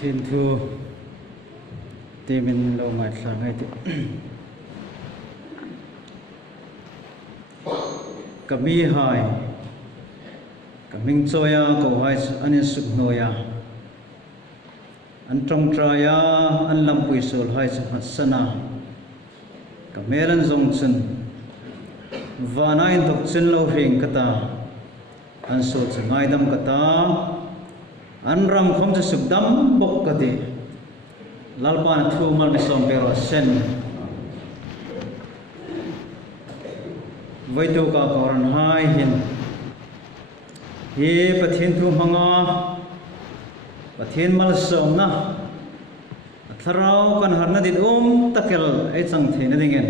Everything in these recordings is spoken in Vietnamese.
Thiên thu tìm mình lâu ngày sáng ngày thì kami hai kaming choya ko hai anin suk noya an trong traya an lampui sol hai sana kameran zong chen vanain tok chen lo ring kata an so changai dam kata an ram khom cha suk dam bok kati lalpan thu mal bi som pero sen vai tu ka koran hai hin hi pathin thu hanga pathin mal som na tharau kan harna dit takel ai chang theina dingen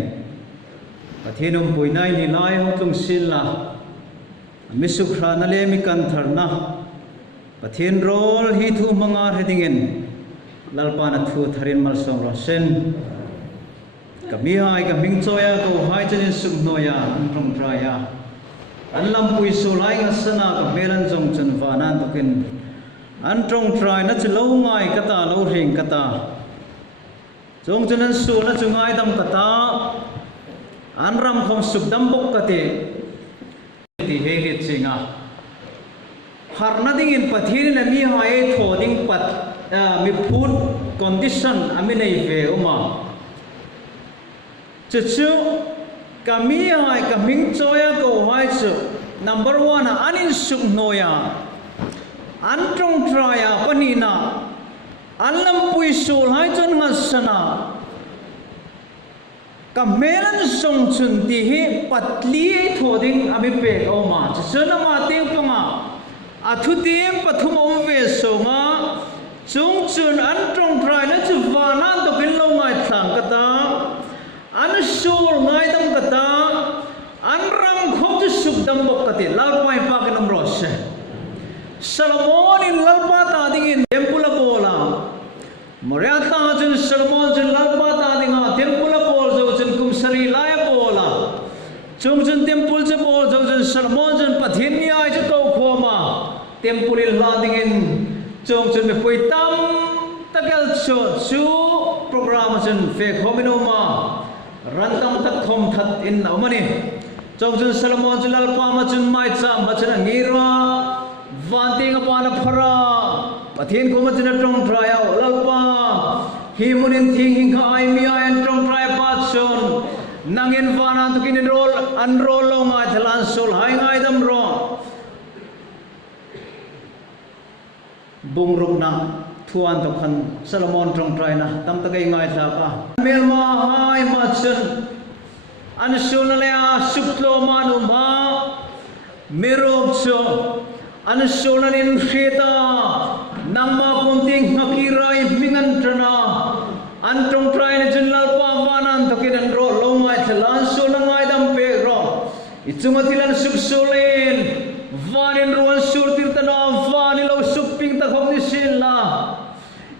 pathin puinai ni lai hotlung sila misukha na le mi kan tharna pathin rol hi thu hanga hedingen lalpan thu tharin mal som ro sen kami hai kaming choya ko hai chen suk noya an trong traya an lampui solai ngasana ka melan jong chen vanan tokin an trong trai na chlo ngai kata lo ring kata jong chen an su na chungai dam kata an ram khom suk dam bok kate ti he he chinga harna ding in pathin na mi hai thoding pat mi food condition aminei ve uma chu kami hai kaming choya ko hai chu number 1 anin suk noya an trong traya panina an lampui sul hai chon ngasana kamelan song chun ti hi patli thoding ami pe oma chu na ma te panga athu tim pathum om ve songa chung chun an trong trai na chu vana to kin lo ngai thang kata an sul ngai dam kata an ram khom chu suk dam bok kati lal pai pa kin om ros Solomon in lalpa ta ding in temple bola Mariata jun Solomon jun lalpa ta ding a temple bol jo jun kumsari lai bola chung jun temple je bol jo jun Solomon jun pathin ni ai je ko khoma temple la ding in chung jun me poi tam takel chu program jun fe khomino ma rantam tak khom that in amani chung jun Solomon jun lalpa ma jun mai cha ma jun ngira vanting apana phara pathin ko ma jun trong traya lalpa hi munin thing hing ai mi ai trong traya pa chon nangin vana to kin roll unroll lo ngai thalan sol hai ngai dam ro bung ruk na thuan to khan Solomon trong trai na tam ta kai ngai tha pa mel ma hai ma chen an sul le a suklo manu ma merok cho an sul in kheta nang ma punting hakirai mingan trana an trong trai na chen lal pa vanan to kin ro lo ngai thalan sul ngai dam pe ro ichumatilan suk solen vanin ruan sur tirtana vani lo suping ta khom ni sin la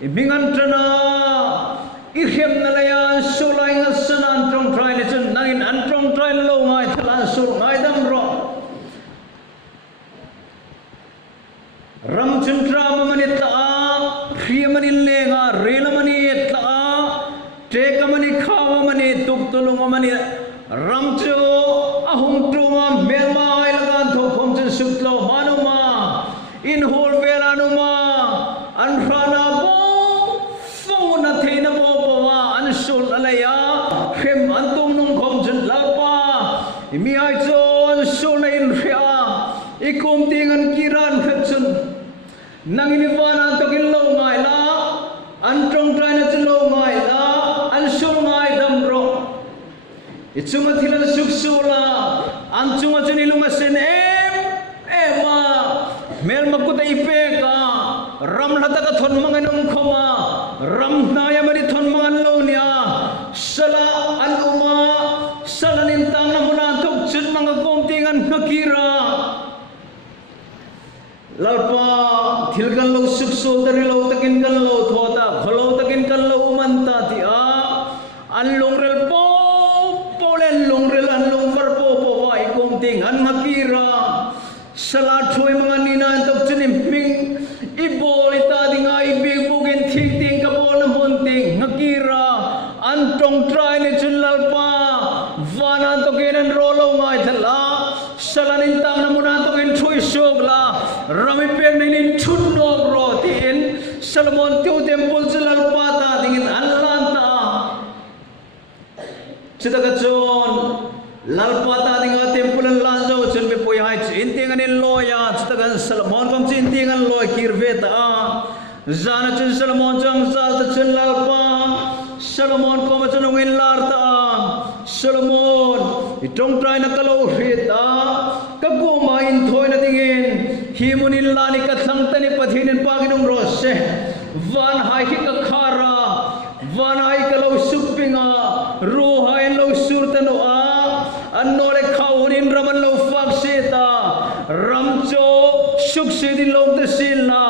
imingan trana ihem na laya sulai ngasanan trong trai ni chen nangin an trong trai lo ngai thalan sur ngai dam ro ram chen tra mani ta khriamani lenga relamani ta tekamani khawamani tuktulung mani ram cho ahum truma melma ai lagan tho khom chen suklo manuma in hol velanuma an rana bo fona theina bo bawa an sul alaya khem antum nung khom chen lapa mi ai cho an sul in ria ikum tingan kiran khatsun nangin wana to kin lo ngai la an trong trai na chen lo ngai la an sul ngai dam ro ichuma thilan suk sula an chunga chuni lunga sen ema mel makuta ipe ka ram lata ka thon manganum khoma ram naya mari thon mangan lo nia sala an uma salanin tang na muna tok chut manga komtingan nakira lalpa thilkan lo suk so dari lo takin kan lo thota kholo takin kan lo manta ti a an longrel po polen longrel an long var po po wai komting an makira sala thui manga nina tok chunim ping ibol ita dinga ibig bugin thing Solomon tiu temple jalal pata dingin Atlanta cita kacon lalpata dinga temple lanzo chun me poi hai intingan in loya cita kan Solomon kam intingan loy kirveta zana chun Solomon jang za chun lalpa Solomon kom chun ngin larta Solomon itong try na kalo hita kagoma in thoi na dingin himunin lani kathang tani pathinin paginong rose van hai ka khara van hai kalo supinga ru hai lo surtano a anole khaurin raman lo fakseta ramcho suksidin lo tasilna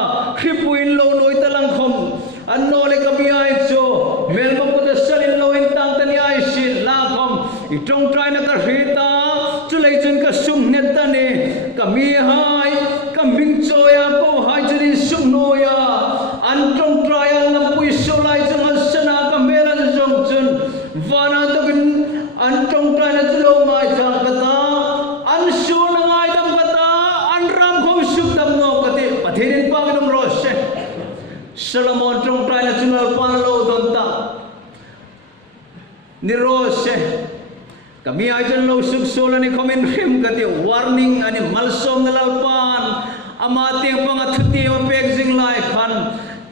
khipuin lo noi talang khom anole kabiai cho melma puta salin lo intang tani ai sil la khom itong try na ka hita chulai chun ka sum net tani kami hai kaming choya ko hai jiri sum noya antong trial na pui solai chang sana kamelan jong chun vana togin antong trial na chulo mai chang kata ansu na ngai dam kata anram khom suk dam no kate pathirin pa dum ros Solomon tong trial na chunal panalo donta ni ros kami ajan lo suk solani komen him kate warning ani malsom nalalpan amate pangathuti ma pexing lai khan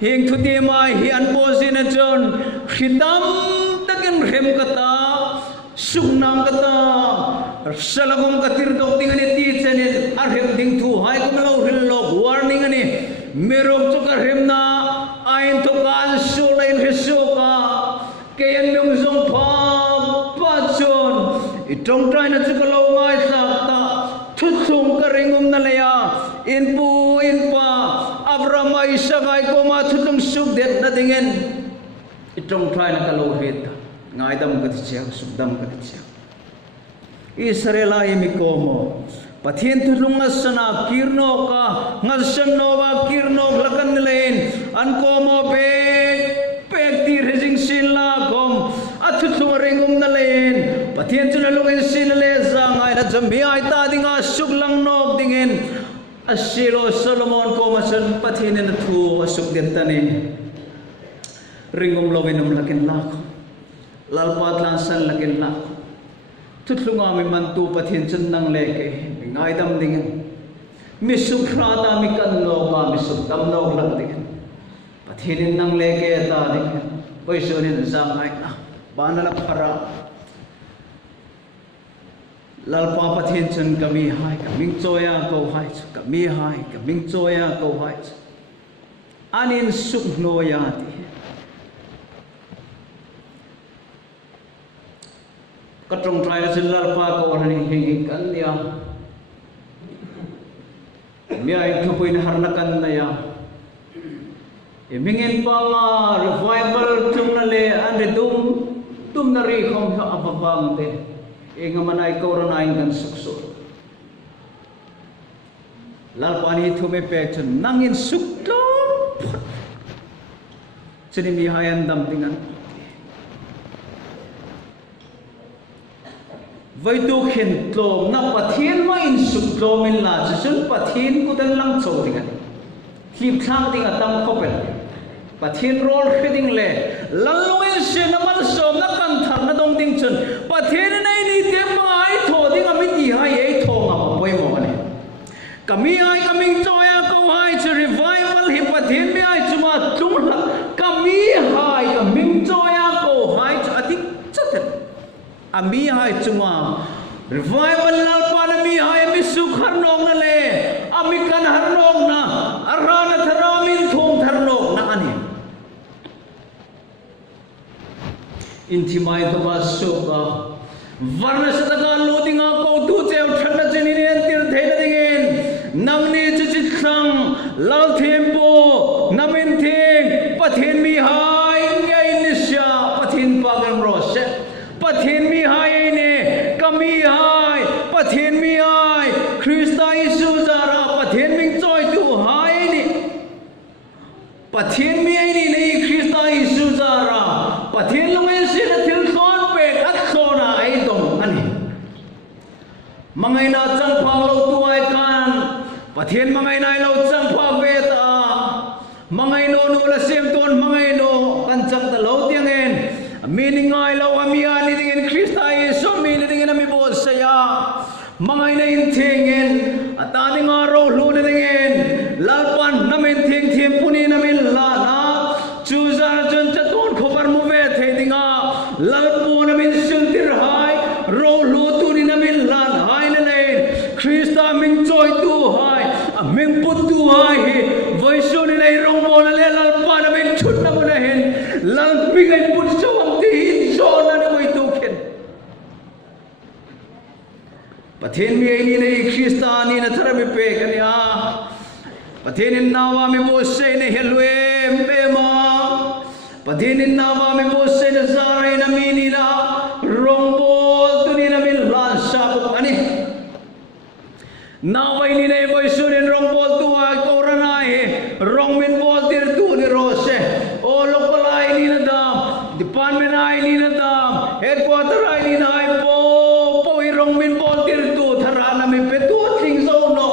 hing thuti mai hi anposin na chon khitam takin rem kata sugnam kata salagom katir dok tingani ti chene arhem ding thu hai ko lo rilok warning ani merok chuka remna ain to kan sulain hisoka kayan yung zong pa pachon itong try na chuka lo mai sakta thutsum karingum na laya inpu inpa Abraham Isaac ko matulong subdet na dingin itong try na kalohit ngaidam katisiya subdam katisiya Israel ay mikomo pathin tulung asana kirno ka ngasan nowa kirno lakan nilain ankomo pek ti rejing sila kom atutulung ringum nalain pathin tunalungin sinale zangay na jambi ay tadinga suglang nog dingin asilo Solomon ko masan pathinin thu asuk dentani ringum lovinum lakin lako lalpat lansan lakin lako tutlunga mi mantu pathin chendang leke ngaidam dingin misuk rata mi kan loka misuk dam no lak dingin pathinin nang leke ta dingin poisonin zamai na banala para lalpa pathin chen kami hai kaming choya ko hai kami hai kaming choya ko hai anin suk no ya ti katrong try na sil lalpa ko ni hingi kan ya mi ai thupuin harnakan na ya imingin pa nga revival tum na le ande dum na ri khom ha ababang te inga manai koranain kan sukso lalpani thume pe chun nangin suklo chini mi hayan dam tingan vai tu khen tlom na pathian ma in suklo min la chun pathian ku dan lang chau tingan hlim thlang ting atam khopel pathian rol kheding le lalloin sin amal som na kan thar na dong ding chun pathian nei ni te mai tho ding amiti hai ei tho ma poi mo ne kami ai coming joya ko hai chu revival hi pathian mi ai chuma tum la kami hai coming joya ko hai chu atik chat ami hai chuma revival lal pan mi hai mi sukhar nong na le ami kan har nong na arana tharamin thong thar nong na ani intimai to basoka varna sataka lodinga ko tu cheu thana chini nen tir theina dingin namni chichit sang lal thempo namin thing pathin mi hai ngai nisya pathin pagan rose pathin mi hai ne kami hai pathin mi hai Krista Isu zara pathin ming choi tu hai ni pathin mi ai ni nei Krista Isu zara pathin lungai sin thil son pe at sona ai dong ani mangai na chang phang lo tu ai kan pathin mangai nai lo chang phang ve ta mangai no no la sem ton mangai no kan chang ta lo tiang en meaning ai lo amia ni ding Krista Yesu mi ni ding mi bo saya mangai na in thing en ata ding ro lu ni ding en lalpan namen thing thim puni namen la na chuza jon chaton khobar mu ve the dinga lalpo namen sil tir hai ro lu tu ni namen lan hai na le Krista ming choi tu hai ming put tu hai voi su ni nei rong mo na le lalpa namen chut na mo na hen lal ping ai put so am ti so na ni voi tu khen pathen mi ai ni nei Krista ni na thara mi pe kan ya pathen in nawa mi bo se ne helwe me ma pathen in nawa mi bo se na zare na mi ni la rong bo tu ni na mi la sa bu ani nawai ni nei voi su ni rong bo tu a korana he rong min bo tir tu ni ro se o local ai ni na da department ai ni na da headquarter ai ni na ai po po i rong min bo tir tu thara na mi pe tu thing zo no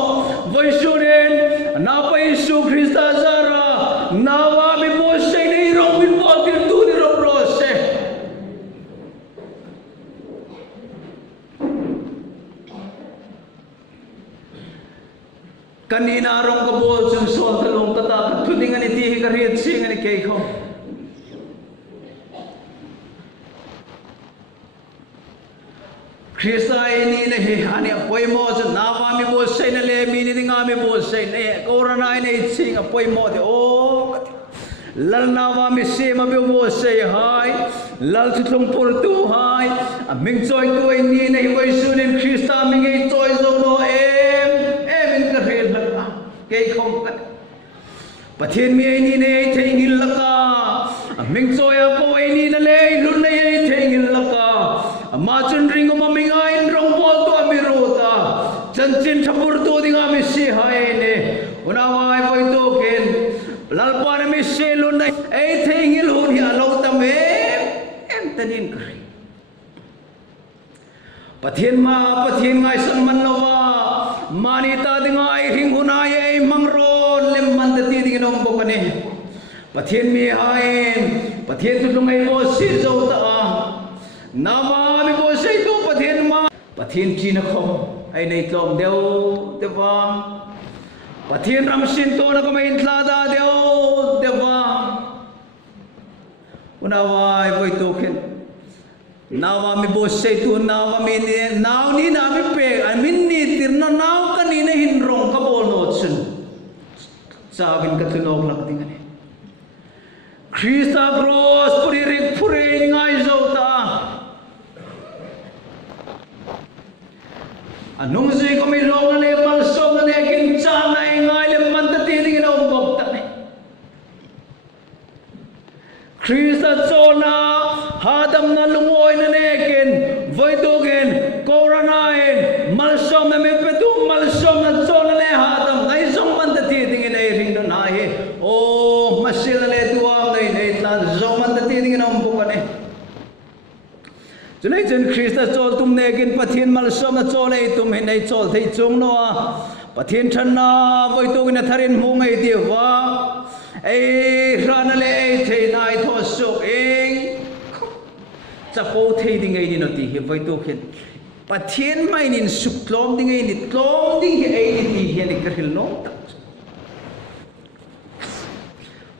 voi su ren na pa Yesu Krista zara nawa mi bo se ni rong min bo tir tu ni ro ro se kanina rong ka bol chung sol ka long tata ka tuding ani ti ka riat sing ani kay ko Krista ini ne he ani apoi mo chu nawa mi bo sei na le mi ni dinga mi bo sei ne korana ne sing apoi mo de o lal nawa mi se ma bo sei hai lal chu tlong por tu hai ming choi tu ni ne voi su nen Krista mi ngai choi zo no em in ka rel la ke khom ka pathen mi ai ni ne thengil la ka ming choi a ko ai ni na le lun nei ai thengil la ka ma chun ring ma ming ai rong bol to mi ro ta chan chin thapur to dinga mi si hai ne una wai voi to ken lal pa na mi se lun nei ai thengil hu hi alo tam em tanin ka pathen ngai san man lawa mani ta dingai ring hunai ai mangron lem man ta ti ding nom bo kane pathen mi hain pathen tu lungai bo si zo ta nama mi bo sei tu pathen chi na khom ai nei tlom deu te wa pathen ram sin to na ko mai tla da deu te wa una wai voi to khen nawa mi bo sei tu nawa mi ni naw ni na mi pe I mean ni tir na naw ka ni na hin rong ka bol no chun sabin ka tunok lak ding ani Krista cross puri rik puri ngai zo ta anung zui ko mi long na le mal som na le kin cha na ngai le man ta ti ding no bok ta ne Krista chona hadam na lungoi na ne ken voi to gen korana en mal som na me pe tu mal som na chona le hadam nai zong man ta ti ding nei ring do na he o masil le tu am nei nei tlan zong man ta ti ding no bok ne chunai chen Krista chol tum ne kin pathin mal som na chol ei tum nei chol thei chung no pathin than na voi to na tharin mu ngai ti wa ei rana le ei thei nai tho sok eng chapo thei ding ei ni no ti hi voi to khen pathin mai nin suk tlom ding ei ni tlom ding hi ei ni ti hi ni karil no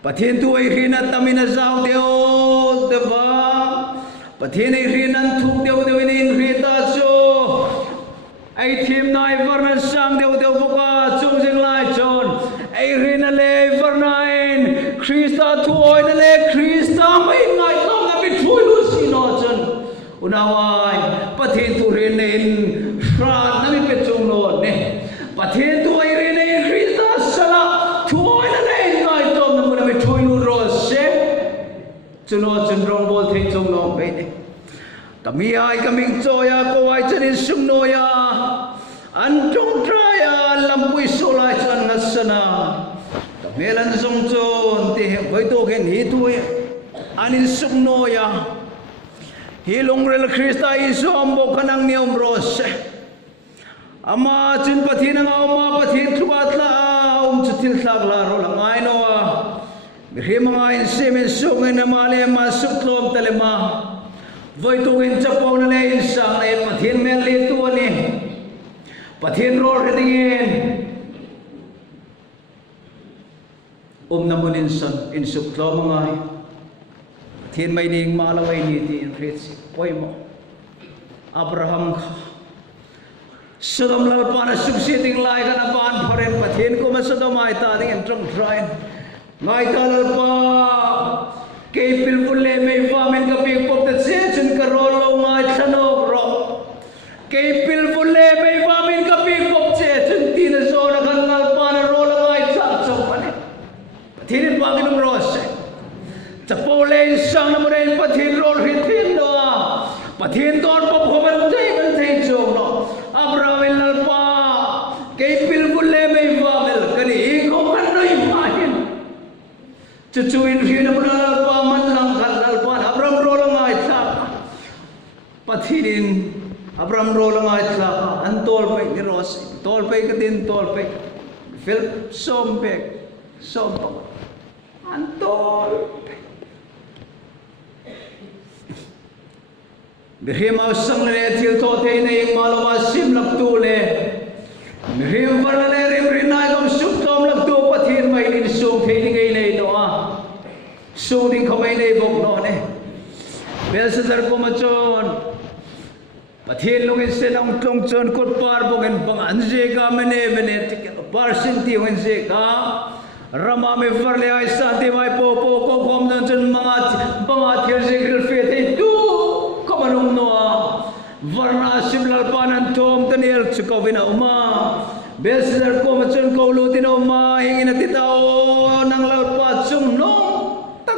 pathin tu ei rina tamina zau deo de wa pathin ei rinan thuk deu deu in rita cho ai thim nai varna sang deu deu boka chung jing lai chon ai rina le varnain Krista thuoi na le Krista mai ngai tom na bi thui lu si no chon unawai pathin tu rin in fra na mi pe chung no ne pathin tu ai rin in Krista sala thuoi na le ngai tom na mu na bi thui lu ro se chuno chun rong bol thei chung no be ne kami ai kaming choya ko ai chanin sum no ya an trong traya lampui solai chan ngasana melan zong chon te voi to gen hi tu anin sum no ya hi long rel Krista Yesu ambo kanang niom ros ama chin pathin ang ma pathin thuat la chutil thak la ro la ngai no Rimangain semen sungin na mali masuk lom talema. Voi tungin capaw na lein sang na pathin men lituan ni. Pathin rol redingin. Namun insuk lom ngay. Pathin may ning malaway niti in ritsi. Poy mo. Abraham ka. Sodom lalpan na subsiting lai ka na paan pa rin. Pathin ko masodom ay tating entrong train. Ngay talalpa, kay pilpule may famin kapig pop that season karolo ngay tanong ro. Kay pilpule may famin kapig pop season tinaso na kanlalpa na rolo ngay saksak pa ni. Patinin pa kinong rose. Tapole isang na mo rin patin rol hitin do ah. Patin doon pa bantay chong no. Abraham lalpa, kay pilpule may famin kani ikaw kano'y mahin. Cucuin sini pun lalpan langkat lalpan Abraham rolang ay saka patinin Abraham rolang ay saka antol pay ni Rosi tol pay katin tol pay Philip sompek sompek antol Bihim ausang letil tote na yung malawasim laktule Bihim varale rinay kom suktom laktu patin may linsong kaining ay doa Suding kamay na ibog noon eh. Belsazar kumachon. Pathin lungin sinang tungchon kot parbogin pang anje ka mene parsinti wense ka. Rama me farle ay santi may popo ko kom nan chen mga thirjigil fete tu kamanong noa. Varna simlal panan tom tanil chukawina uma. Belsazar kumachon kaulutin uma hingin atitao nang lalpa sumno.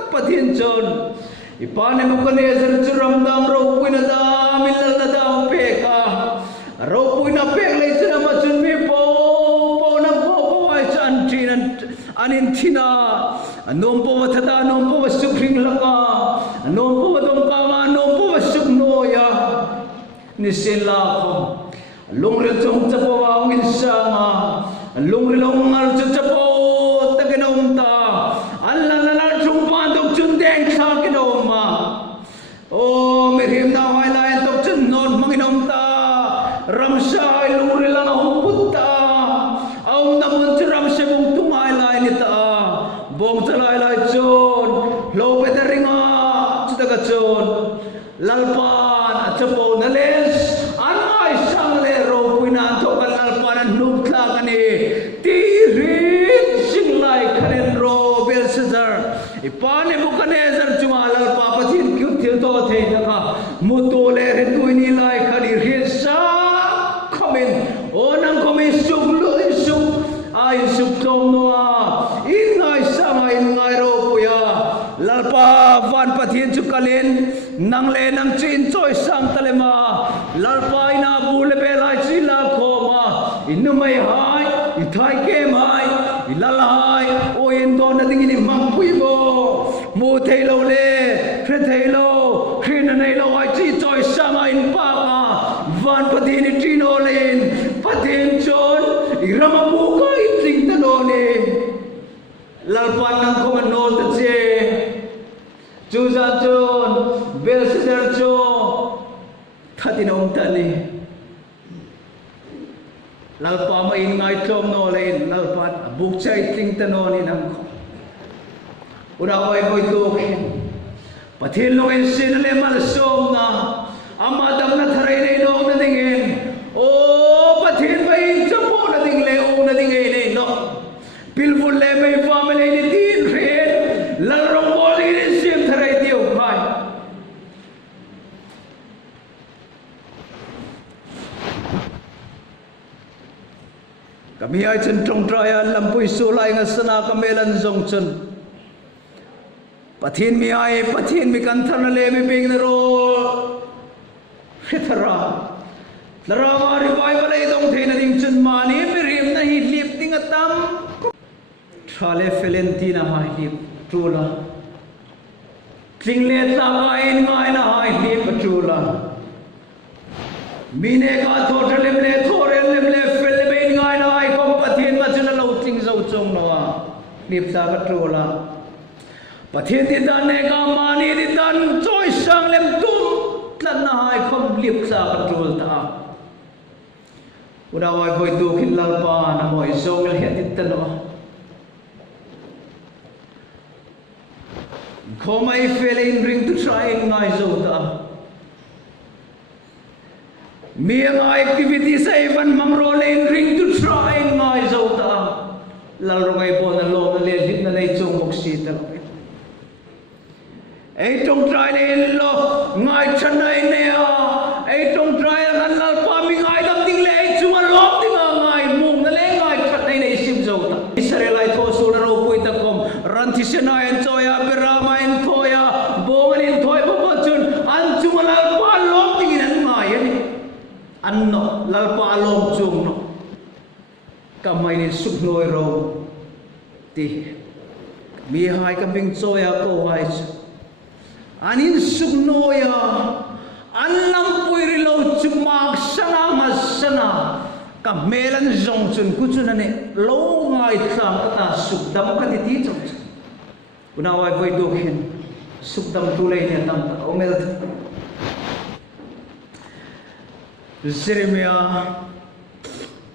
Pathin chon ipane Nebuchadnezzar churam dam ro puina da milal na dam peka ro puina pek le chana machun mi po na po ai chan tin anin thina anom po thata anom po sukring laka anom po dom ka anom po suk noya ni sila ko lungre chong chapo awin sama lungre longal chapo taginom ta Allah na chung pandok chun deng sa kinoma oh merhim na highlight tok chun non manginom ta ramsa lungri lang humput ta aum namun ramsa bung tumay lai ni ta bong chalai lai chon lo peteringa chutaga chon lalpan achapo nales anai sang le ro puina to kan lalpan nukla kani tirin sing lai karen ro Ipane Nebuchadnezzar jumalal papatin kyut til to the ka mutole retu ni lai khali resa khamen onang kome suglu sug ai sug tom noa in ngai sama in ngai ro puya lalpa van pathin chukalen nang le nang chin choi sang talema lalpa ina bul be lai chi la khoma inumai hai ithai ke mai ilalai o in don na dingini mangpui bo mu thailo le khre thailo khin nei lo ai chi choi sama in pa ka van pathin trino len pathin chon irama bu ka itling tanone lalpan nang ko no ta che chuza chon Belsazar cho thatinong tani lalpa ma in ngai tlom no len lalpan buk chai tling tanoni nang ko ura oi hoi to pathin lo en sin le mal som na amadam na tharai nei no na dingen o pathin bai chapo na ding le o na ding ei nei no pilful le mai family ni tin ren lalrong boli ni sim tharai dio khai kami ai chen trong traya lampui sulai ngasana kamelan zong chen pathin mi ai pathin mi kan thana le mi ping ro khithara lara mari bai balai dong theina ding chen mani mi rim na hi lip ting atam thale felentina hai lip trula kling le ta ai ngai na hai lip trula mine ka thothe lem le thore lem le fel be ngai na ai kom pathin ma chuna lo ting zo chong no a lip ta ka trula Pathian ti dan ne ka mani ti dan choi sang lem tum tlan na hai khom lip sa control ta una wai voi tu khin lal pa na moi zong el het tin lo khomai feeling bring to try ngai zo ta miang activity sa even mamro len ring to try ngai zo ta lal rongai po na lo na le hit na nei chung mok si ta ei tong try le lo ngai chan nai ne a ei tong try han lal pa mi ngai dam ting le ei chung a lop ting a ngai mung na le ngai chat nai nei sim zo ta Israelite tho so la ro pui ta kom ran thi se na en choya berama en thoya bong in thoi bo bo chun an chung lal pa lop ting in an ngai ani an no lal pa lop chung no kamai ni suk noi ro ti mi hai ka bing choya ko hai anin suk noya an lam pui ri lo chumak sana masana ka melan zong chun ku chun ane lo ngai thang ta suk dam ka ti chong una wai voi do khin suk dam tu le ne tam ta omel Jeremiah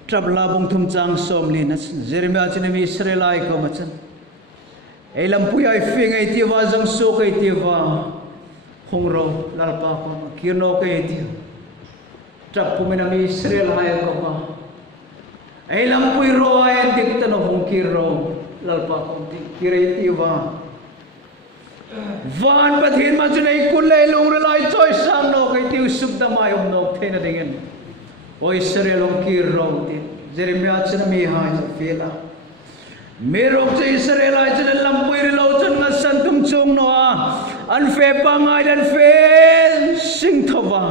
trabla bong thum chang som li na Jeremiah chinemi Israelai ko machan elam pui ai fing ai ti wa jang so kai ti wa hong ro lal pa ko kirno kai ti trap pu mena mi Israel hai ko ma elam pui ro ai dik tan hong kirro lal pa ko ti kirai ti wa van pathin ma chunai kun le long re lai choi sam no kai ti sub da mai om no thena dingen oi Israel ong kirro ti Jeremiah chinemi hai fela merok che Israel ai chen lampui ri lo chen nga san tum chung no a an fe pa ngai dan fe sing thova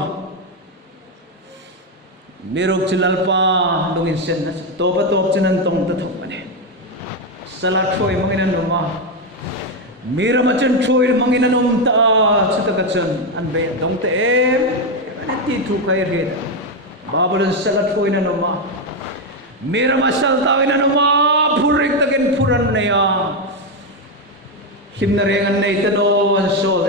merok che lalpa lungin sen na to pa top chen an tong ta thok ne salat thoi mangin an ma mira ma chen thoi mangin an ta chita ka chen an be dong te em an ti thu kai re babal salat thoi na no ma mira masal tawin ano ma purik takin puran na ya him na rengan na itano an sol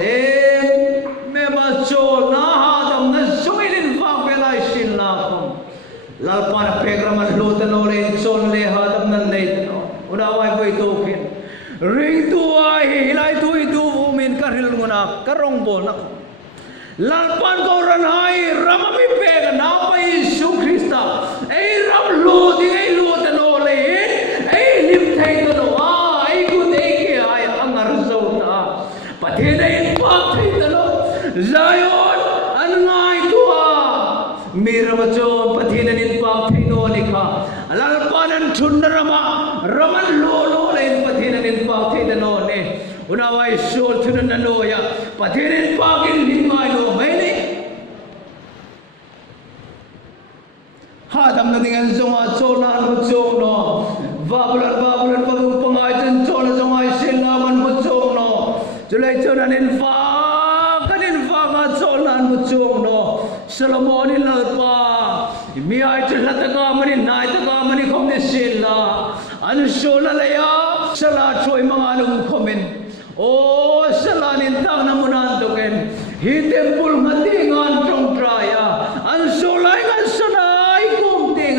me ma chol na hadam na sungilin fa velai sin la kom lalpa na pegraman lutan ole chol le hadam na na itano una wai boy tokin ring tu ai hilai tu itu min karil nguna karong bol na lalpan ko ran hai ramami pega na pa Yesu Krista ei ram lo ding ei lo ta no le ei lim thai ta no a ei ku dei ke ai angar zo ta pathe dei pa thai ta no Zion an ngai tu a mira ma chon pathe na nin pa thai no ni kha lalpan an thun rama raman lo lo le pathe na nin pa thai ta no ne una wai sol thun na no ya pathe nin pa kin lim mai no mai ni hadam na dengan zonga chona no chono babulan bagung pangai chen chona zonga sila man mo chono julai chona nin fa ga chona mo chono Solomon in lalpa mi ai chla ta ga mani nai ta ga mani khom ni sila an sola la ya sala choi manga nu khomen o sala nin tang na munan to ken hi temple ngati ngan trong traya an sola ngan sana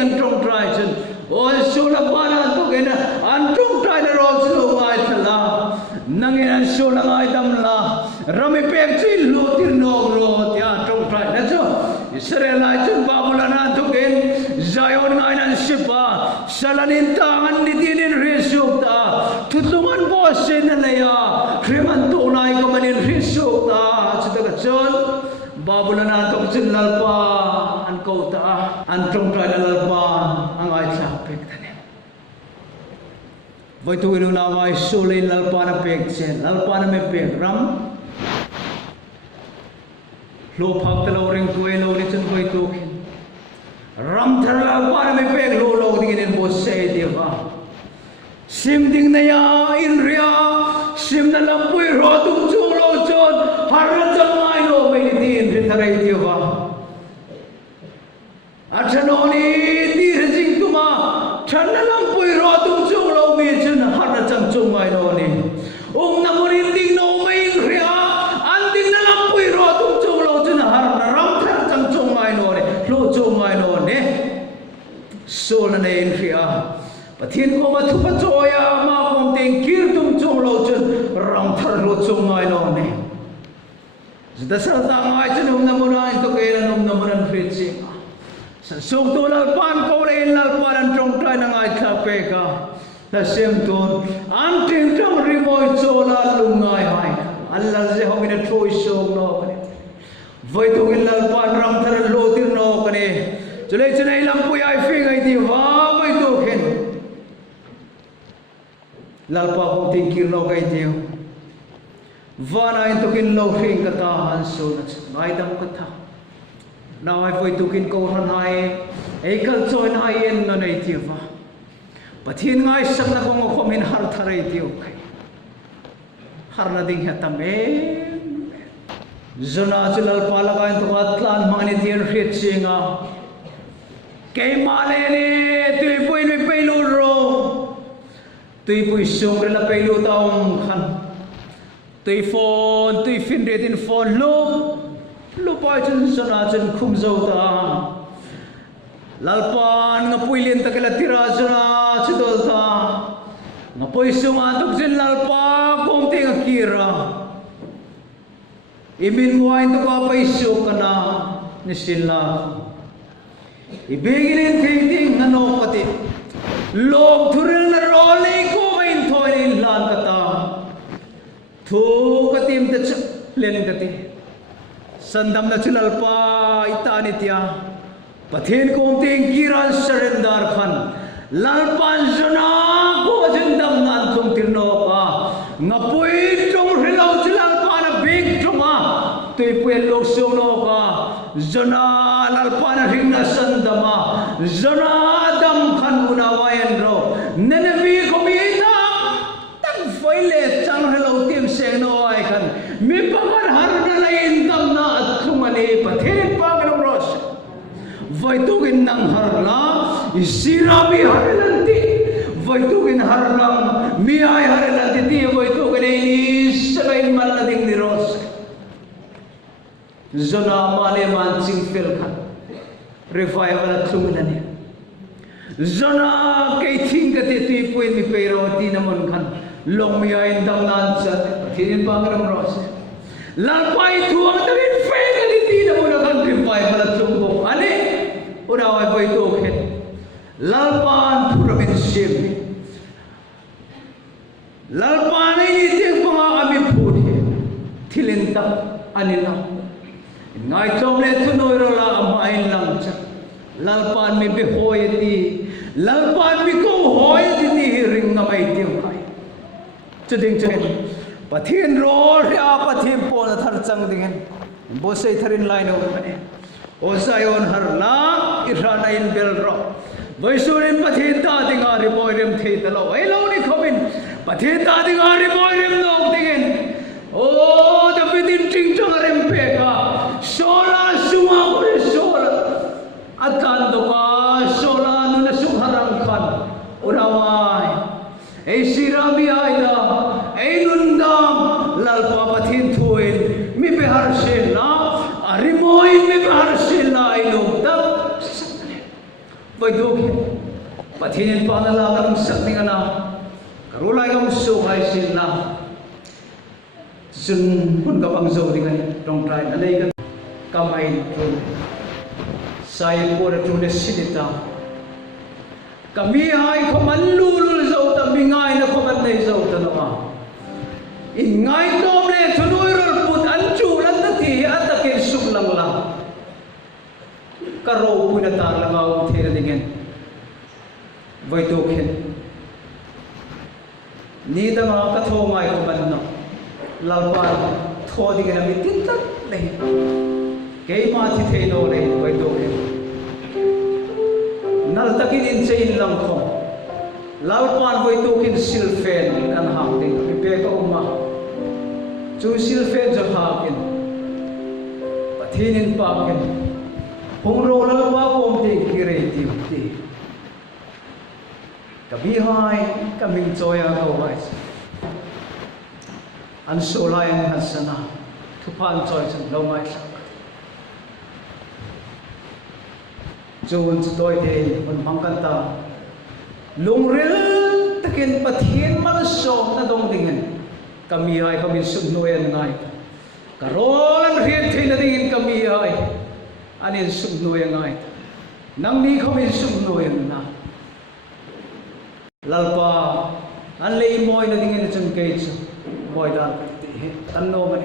an trong trai chen oi sula pana to gena an trong trai na ro chu ngai thala nangin an sula ngai dam la rami pek chi lo tir no ro ya trong trai na cho Israel ai chen babulana to gen Zion ngai nan sipa salanin ta an ni tinin resuk ta tutungan bo sen na ya kreman to nai ko manin resuk ta chita chol babulana to chen lalpa an ko ta an trong trai na lalpa ang ai sa pek tane voi tu inu na mai solin lalpa na pek chen lalpa na me pek ram lo phak ta lo ring tu lo ni chen voi tu ram thar lalpa na me pek lo ding in bo se de ba sim ding na ya in ria sim na lampui ro tu chu lo chon har na chang mai lo mai ni din rin tharai de ba Achanoni di rejing tuma chanalam pui ro tum chung lo mi chen har na chang chung mai no ni namunin ding Pathin ko mathupa choya ma kong ting kir tum chung lo chun ram thar lo chung ngai lo ne zda sa ta ngai chun na mona into ke na na mona fritsi san sung tu lal pan ko le lal pan trong trai na ngai kha pe ka na sem ton am ting trong ri moi chola lu ngai hai Allah je ho min troi song no voi tu in lal pan ram thar lo tir no kane chulei chulei lam pu ai fi ngai ti wa voi tu khen lalpa kong tingkir lo kay tiyo vana in tukin lo ring kata hanso na ngai dam kata na ai voi tukin ko han hai ei kal choi na yen na nei tiyo va pathin ngai sak na kong ko min har tharai tiyo kai har na ding ha tame zona chulal pala ka in to atlan mangni tiyan ret singa kay male ne tui pui ni pelu ro tui pui sung re la pelu taong khan tui phone tui fin re tin phone lu pai chun sana chun khum zo ta lalpan nga pui len ta kala tira sana chidol ta nga pui sung atuk jin lalpa kong te nga kira imin wain to ka pai su kana ni sila ibigin ting nano pati log thuril na role ko main thoin lan kata thu katim ta len kati sandam na chulal pa itanitya pathin ko ting kiran surrender khan lalpan jana ko jindam nan thum tirno ka ngapui tung rilau chulal pa na big tuma tui puel log sung no ka jana lalpan ring na sandama jana dam khan unawayan ro nenevi ko mi ta tak foile chang hello tim seng no ai khan mi paman har na lain dam na athumani pathin pagam ros vai tugin nang harla isira mi harlanti vai tugin harlam mi ai harlanti ti vai tugin is sain man na ding ni ros zona male man sing fel khan revival thumna ni zona kai thing ka te ti puin mi pero ti namon khan long mi ai dang nan sa thin pangram ros la pai thuang ta rin fe ka ti namon khan revival thum ko ane ora ai pai to khet lalpan thuramin sim lalpan ni te panga ami phut he thilin ta anila ngai chom le thunoi ro la amai lang cha lalpan mi be hoi ti lalpan mi ko hoi ti ring na mai ti hai chuding chen pathin ro ya pathin po na thar chang dingen bo sei tharin line over mane o sayon har la irana in bel ro voisurin pathin ta dinga ri boy rem the ta lo ai lo ni khomin pathin ta dinga ri boy rem no dingen o the within ting chang rem pe ka sola suma ore sola atan do ka sola nu na sukharang khan urawai ei sirami aida ei nundam lalpa pathin thuin mi behar se na arimoin mi behar se na ai lo ta vai do pathin pa na la kam sakni kana karulai kam so hai se na sun pun ka bang zo dingai tong trai na lei kamai tru sai por tru ne sinita kami hai khoman lul zo ta bingai na khoman nei zo ta na in ngai tom le thunoi rol put an chu lan ta thi atakin suk lang la karo puna ta langau thera dingen vai to khen ni da ma ka tho mai khoman no lalpan tho dingen mi tin ta le ke ma thi the no le vai to khen nal takin in chain lang kho lalpan voi to kin silfen kan ham ding mi pe ko ma chu silfen jo ha kin pathin in pa kin hong ro lalpa kom te kire ti ti kabi hai kaming choya ko vai an solai an hasana thupan choi chan lo mai Jun toy de on mangkanta lungril takin pathin malasok na dong dingen kami ay kami sugnoyan ngay karon riyan na dingin kami ay anin sugnoyan ngay nang ni kami sugnoyan na lalpa anlay moy na dingin chung kaitso moy dal tanno man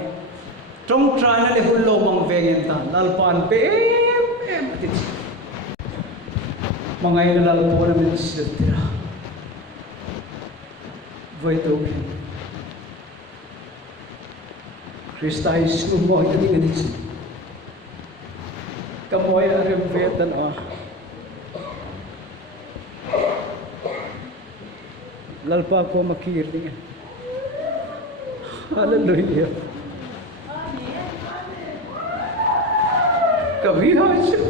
trong try na ni hullo mang vengin ta lalpan em atit mga inalal po namin sa tira. Vito Krista is lumoy na di ganit. Kamoy ang remvetan lalpa ko makiring. Hallelujah. Kami hasil.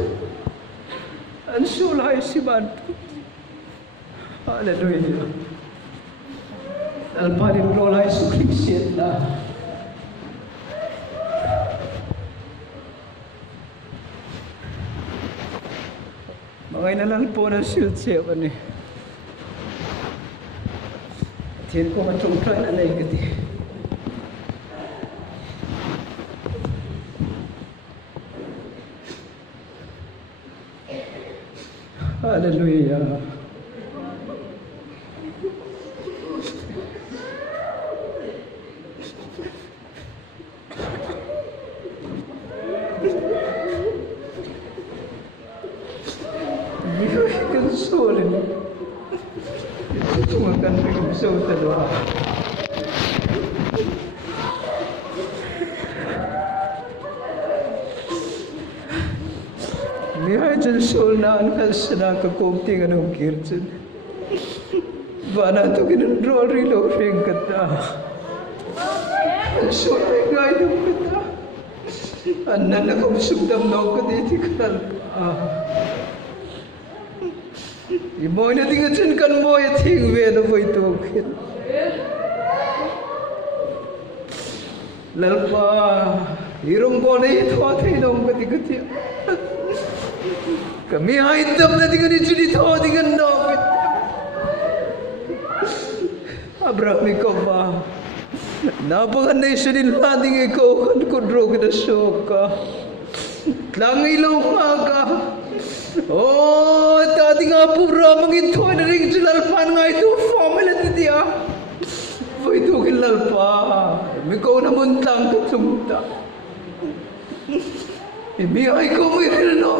Ang sulay si Bantu. Hallelujah. Alpanin rolay sukripsit na. Mga inalang po ng siltse ko ni. Tiyan ko matungkran na naigati. Hallelujah. Consoling. Ito maganda yung sa dalawa. Mihay dyan sol na ang sa nakakunting anong kirtin. Ba na ito ginandrol rilo rin kata. Ang sol ay ngayon kata. Anan na kong sugdam na ako dito kanalpa. Imoy na tingatin kan mo at hingwe na po itukin. Lalpa, hirong ko na ito at hinong katikati. Kami haitam na tingan ito dito at tingan napit. Abraham ikaw ba? Napakanay siya nila ting ikaw kan kudro kita soka. Langilaw ka. Oh, tadi nga pura mangito na rin lalpan nga ito. Family na diya. Ito kilalpa. Ikaw na muntang katumta. Ibigay ko mo yung nato.